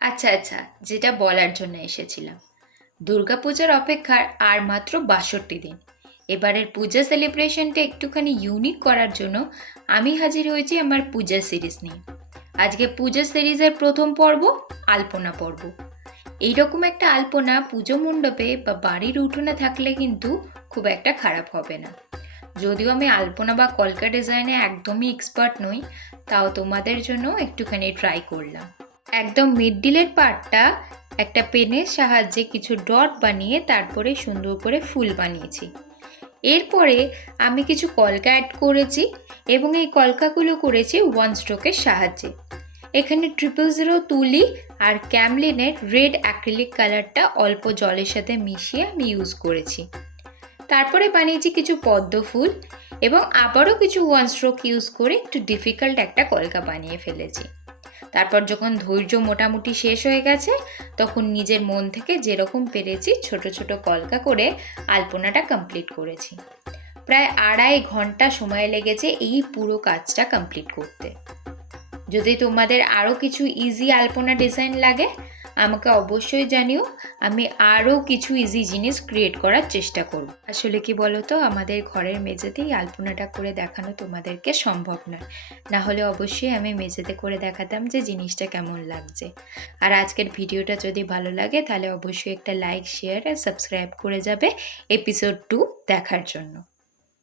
আচ্ছা, যেটা বলার জন্য এসেছিলাম। দুর্গাপূজার অপেক্ষার আর মাত্র ৬২ দিন। এবারের পূজা সেলিব্রেশনটা একটুখানি ইউনিক করার জন্য আমি হাজির হয়েছি আমার পূজা সিরিজ নিয়ে। আজকে পূজা সিরিজের প্রথম পর্ব, আলপনা পর্ব। এইরকম একটা আলপনা পুজো মণ্ডপে বা বাড়ির উঠোনে থাকলে কিন্তু খুব একটা খারাপ হবে না। যদিও আমি আলপনা বা কলকা ডিজাইনে একদমই এক্সপার্ট নই, তাও তোমাদের জন্য একটুখানি ট্রাই করলাম। একদম মিডডিলের পার্টটা একটা পেনের সাহায্যে কিছু ডট বানিয়ে তারপরে সুন্দর করে ফুল বানিয়েছি। এরপরে আমি কিছু কলকা অ্যাড করেছি এবং এই কলকাগুলো করেছি ওয়ান স্ট্রোকের সাহায্যে। এখানে 000 তুলি আর ক্যামলিনের রেড অ্যাক্রিলিক কালারটা অল্প জলের সাথে মিশিয়ে আমি ইউজ করেছি। তারপরে বানিয়েছি কিছু পদ্ম ফুল এবং আবারও কিছু ওয়ান স্ট্রোক ইউজ করে একটু ডিফিকাল্ট একটা কলকা বানিয়ে ফেলেছি। তারপর যখন ধৈর্য মোটামুটি শেষ হয়ে গেছে, তখন নিজের মন থেকে যেরকম পেরেছি ছোট ছোট কলকা করে আলপনাটা কমপ্লিট করেছি। প্রায় 2.5 ঘন্টা সময় লেগেছে এই পুরো কাজটা কমপ্লিট করতে। যদি তোমাদের আরও কিছু ইজি আলপনা ডিজাইন লাগে আমাকে অবশ্যই জানিও, আমি আরও কিছু ইজি জিনিস ক্রিয়েট করার চেষ্টা করব। আসলে কি বলো তো, আমাদের ঘরের মেঝেতেই আলপনাটা করে দেখানো তোমাদেরকে সম্ভব নয়, না হলে অবশ্যই আমি মেঝেতে করে দেখাতাম যে জিনিসটা কেমন লাগছে। আর আজকের ভিডিওটা যদি ভালো লাগে তাহলে অবশ্যই একটা লাইক, শেয়ার আর সাবস্ক্রাইব করে যাবে এপিসোড 2 দেখার জন্য।